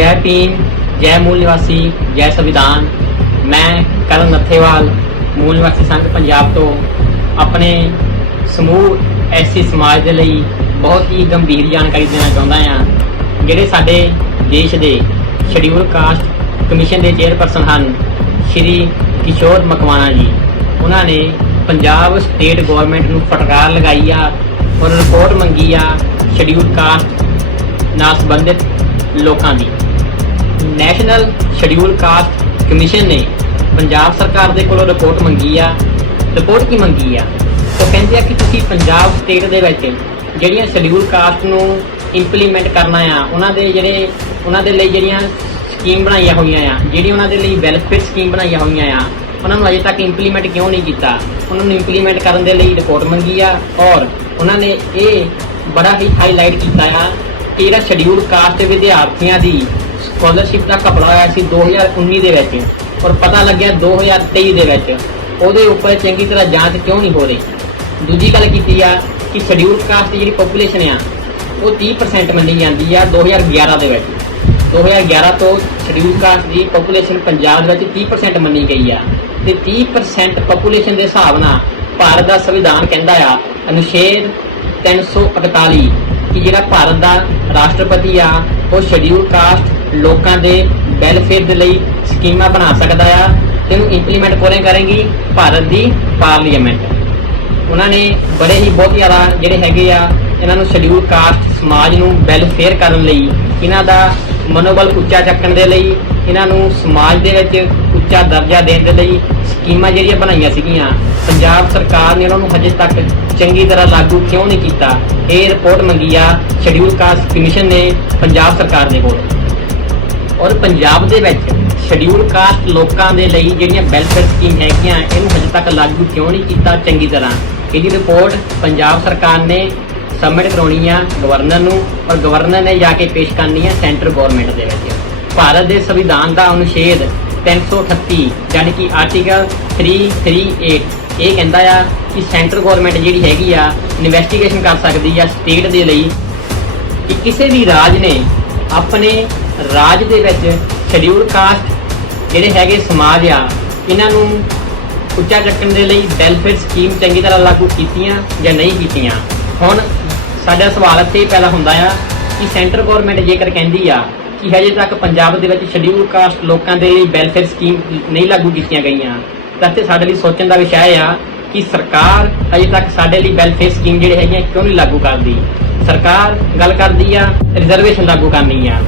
ਜੈ ਭੀਮ ਜੈ ਮੂਲ ਨਿਵਾਸੀ, ਜੈ ਸੰਵਿਧਾਨ। ਮੈਂ ਕਰਨ ਨੱਥੇਵਾਲ ਮੂਲ ਨਿਵਾਸੀ ਸੰਘ ਪੰਜਾਬ ਤੋਂ। ਆਪਣੇ ਸਮੂਹ, ਐਸੀ ਸਮਾਜ ਦੇ ਲਈ ਬਹੁਤ ਹੀ ਗੰਭੀਰ ਜਾਣਕਾਰੀ ਦੇਣਾ ਚਾਹੁੰਦਾ ਹਾਂ। ਜਿਹੜੇ ਸਾਡੇ ਦੇਸ਼ ਦੇ ਸ਼ਡਿਊਲ ਕਾਸਟ ਕਮਿਸ਼ਨ ਦੇ ਚੇਅਰਪਰਸਨ ਹਨ, ਸ਼੍ਰੀ ਕਿਸ਼ੋਰ ਮਕਵਾਣਾ ਜੀ। ਉਹਨਾਂ ਨੇ ਪੰਜਾਬ ਸਟੇਟ ਗਵਰਨਮੈਂਟ ਨੂੰ ਫਟਕਾਰ ਲਗਾਈ ਆ ਔਰ ਰਿਪੋਰਟ ਮੰਗੀ ਆ ਸ਼ਡਿਊਲ ਕਾਸਟ ਨਾਲ ਸੰਬੰਧਿਤ ਲੋਕਾਂ ਦੀ। ਨੈਸ਼ਨਲ ਸ਼ਡਿਊਲ ਕਾਸਟ ਕਮਿਸ਼ਨ ਨੇ ਪੰਜਾਬ ਸਰਕਾਰ ਦੇ ਕੋਲੋਂ ਰਿਪੋਰਟ ਮੰਗੀ ਆ। ਰਿਪੋਰਟ ਕੀ ਮੰਗੀ ਆ? ਉਹ ਕਹਿੰਦੇ ਆ ਕਿ ਤੁਸੀਂ ਪੰਜਾਬ ਸਟੇਟ ਦੇ ਵਿੱਚ ਜਿਹੜੀਆਂ ਸ਼ਡਿਊਲ ਕਾਸਟ ਨੂੰ ਇੰਪਲੀਮੈਂਟ ਕਰਨਾ ਆ, ਉਹਨਾਂ ਦੇ ਜਿਹੜੇ, ਉਹਨਾਂ ਦੇ ਲਈ ਜਿਹੜੀਆਂ ਸਕੀਮ ਬਣਾਈਆਂ ਹੋਈਆਂ ਆ, ਜਿਹੜੀ ਉਹਨਾਂ ਦੇ ਲਈ ਵੈਲਫੇਅਰ ਸਕੀਮ ਬਣਾਈਆਂ ਹੋਈਆਂ ਆ, ਉਹਨਾਂ ਨੂੰ ਅਜੇ ਤੱਕ ਇੰਪਲੀਮੈਂਟ ਕਿਉਂ ਨਹੀਂ ਕੀਤਾ? ਉਹਨਾਂ ਨੂੰ ਇੰਪਲੀਮੈਂਟ ਕਰਨ ਦੇ ਲਈ ਰਿਪੋਰਟ ਮੰਗੀ ਆ ਔਰ ਉਹਨਾਂ ਨੇ ਇਹ ਬੜਾ ਹੀ ਹਾਈਲਾਈਟ ਕੀਤਾ ਆ ਕਿ ਜਿਹੜਾ ਸ਼ਡਿਊਲ ਕਾਸਟ ਦੇ ਵਿਦਿਆਰਥੀਆਂ ਦੀ ਸਕਾਲਰਸ਼ਿਪ ਦਾ ਘਪਲਾ ਹੋਇਆ ਸੀ 2019 ਦੇ ਵਿੱਚ ਔਰ ਪਤਾ ਲੱਗਿਆ 2023 ਦੇ ਵਿੱਚ। ਉਹਦੇ ਉੱਪਰ ਚੰਗੀ ਤਰ੍ਹਾਂ ਜਾਂਚ ਕਿਉਂ ਨਹੀਂ ਹੋ ਰਹੀ? ਦੂਜੀ ਗੱਲ ਕੀਤੀ ਆ ਕਿ ਸ਼ਡਿਊਲ ਕਾਸਟ ਦੀ ਜਿਹੜੀ ਪੋਪੂਲੇਸ਼ਨ ਆ, ਉਹ 30% ਮੰਨੀ ਜਾਂਦੀ ਆ 2011 ਦੇ ਵਿੱਚ। 2011 ਤੋਂ ਸ਼ਡਿਊਲ ਕਾਸਟ ਦੀ ਪੋਪੂਲੇਸ਼ਨ ਪੰਜਾਬ ਵਿੱਚ 30% ਮੰਨੀ ਗਈ ਆ। ਤੇ 30% ਪੋਪੂਲੇਸ਼ਨ ਦੇ ਹਿਸਾਬ ਨਾਲ ਭਾਰਤ ਦਾ ਸੰਵਿਧਾਨ ਕਹਿੰਦਾ ਆ, ਅਨੁਛੇਦ 341 ਕਿ ਜਿਹੜਾ ਭਾਰਤ ਦਾ ਰਾਸ਼ਟਰਪਤੀ ਆ, ਉਹ ਸ਼ਡਿਊਲ ਕਾਸਟ ਲੋਕਾਂ ਦੇ ਵੈਲਫੇਅਰ ਦੇ ਲਈ ਸਕੀਮਾਂ ਬਣਾ ਸਕਦਾ ਆ ਤੇ ਉਹਨੂੰ ਇੰਪਲੀਮੈਂਟ ਕੋਰੇ ਕਰੇਗੀ ਭਾਰਤ ਦੀ ਪਾਰਲੀਮੈਂਟ ਉਹਨਾਂ ਨੇ ਬੜੇ ਹੀ ਬਹੁਤ ਜ਼ਿਆਦਾ ਜਿਹੜੇ ਹੈਗੇ ਆ, ਇਹਨਾਂ ਨੂੰ ਸ਼ਡਿਊਲ ਕਾਸਟ ਸਮਾਜ ਨੂੰ ਵੈਲਫੇਅਰ ਕਰਨ ਲਈ, ਇਹਨਾਂ ਦਾ ਮਨੋਬਲ ਉੱਚਾ ਚੱਕਣ ਦੇ ਲਈ, ਇਹਨਾਂ ਨੂੰ ਸਮਾਜ ਦੇ ਵਿੱਚ ਉੱਚਾ ਦਰਜਾ ਦੇਣ ਦੇ ਲਈ ਸਕੀਮਾਂ ਜਿਹੜੀਆਂ ਬਣਾਈਆਂ ਸੀਗੀਆਂ। ਪੰਜਾਬ ਸਰਕਾਰ ਨੇ ਉਹਨਾਂ ਨੂੰ ਹਜੇ ਤੱਕ ਚੰਗੀ ਤਰ੍ਹਾਂ ਲਾਗੂ ਕਿਉਂ ਨਹੀਂ ਕੀਤਾ? ਇਹ ਰਿਪੋਰਟ ਮੰਗੀ ਆ ਸ਼ਡਿਊਲ ਕਾਸਟ ਕਮਿਸ਼ਨ ਨੇ, ਪੰਜਾਬ ਸਰਕਾਰ ਦੇ ਕੋਲ। ਔਰ ਪੰਜਾਬ ਦੇ ਵਿੱਚ ਸ਼ਡਿਊਲ ਕਾਸਟ ਲੋਕਾਂ ਦੇ ਲਈ ਜਿਹੜੀਆਂ ਵੈਲਫੇਅਰ ਸਕੀਮ ਹੈਗੀਆਂ, ਇਹਨੂੰ ਹਜੇ ਤੱਕ ਲਾਗੂ ਕਿਉਂ ਨਹੀਂ ਕੀਤਾ? ਚੰਗੀ ਤਰ੍ਹਾਂ ਇਹਦੀ ਰਿਪੋਰਟ ਪੰਜਾਬ ਸਰਕਾਰ ਨੇ ਸਬਮਿਟ ਕਰਾਉਣੀ ਆ ਗਵਰਨਰ ਨੂੰ ਔਰ ਗਵਰਨਰ ਨੇ ਜਾ ਕੇ ਪੇਸ਼ ਕਰਨੀ ਆ ਸੈਂਟਰ ਗਵਰਨਮੈਂਟ ਦੇ ਵਿੱਚ। ਭਾਰਤ ਦੇ ਸੰਵਿਧਾਨ ਦਾ ਅਨੁਛੇਦ 338 ਯਾਨੀ ਕਿ ਆਰਟੀਕਲ 338 ਇਹ ਕਹਿੰਦਾ ਆ ਕਿ ਸੈਂਟਰ ਗਵਰਨਮੈਂਟ ਜਿਹੜੀ ਹੈਗੀ ਆ ਇਨਵੈਸਟੀਗੇਸ਼ਨ ਕਰ ਸਕਦੀ ਆ ਸਟੇਟ ਦੇ ਲਈ ਕਿ ਕਿਸੇ ਵੀ ਰਾਜ ਨੇ ਆਪਣੇ ਰਾਜ ਦੇ ਵਿੱਚ ਸ਼ਡਿਊਲ ਕਾਸਟ ਜਿਹੜੇ ਹੈਗੇ ਸਮਾਜ ਆ, ਇਹਨਾਂ ਨੂੰ ਉੱਚਾ ਚੱਕਣ ਦੇ ਲਈ ਵੈਲਫੇਅਰ ਸਕੀਮ ਚੰਗੀ ਤਰ੍ਹਾਂ ਲਾਗੂ ਕੀਤੀਆਂ ਜਾਂ ਨਹੀਂ ਕੀਤੀਆਂ। ਹੁਣ ਸਾਡਾ ਸਵਾਲ ਇੱਥੇ ਹੀ ਪੈਦਾ ਹੁੰਦਾ ਆ ਕਿ ਸੈਂਟਰ ਗਵਰਨਮੈਂਟ ਜੇਕਰ ਕਹਿੰਦੀ ਆ ਕਿ ਹਜੇ ਤੱਕ ਪੰਜਾਬ ਦੇ ਵਿੱਚ ਸ਼ਡਿਊਲ ਕਾਸਟ ਲੋਕਾਂ ਦੇ ਲਈ ਵੈਲਫੇਅਰ ਸਕੀਮ ਨਹੀਂ ਲਾਗੂ ਕੀਤੀਆਂ ਗਈਆਂ, ਤਾਂ ਇੱਥੇ ਸਾਡੇ ਲਈ ਸੋਚਣ ਦਾ ਵਿਸ਼ਾ ਇਹ ਆ ਕਿ ਸਰਕਾਰ ਅਜੇ ਤੱਕ ਸਾਡੇ ਲਈ ਵੈਲਫੇਅਰ ਸਕੀਮ ਜਿਹੜੇ ਹੈਗੀਆਂ ਕਿਉਂ ਨਹੀਂ ਲਾਗੂ ਕਰਦੀ? ਸਰਕਾਰ ਗੱਲ ਕਰਦੀ ਆ ਰਿਜ਼ਰਵੇਸ਼ਨ ਲਾਗੂ ਕਰਨੀ ਆ।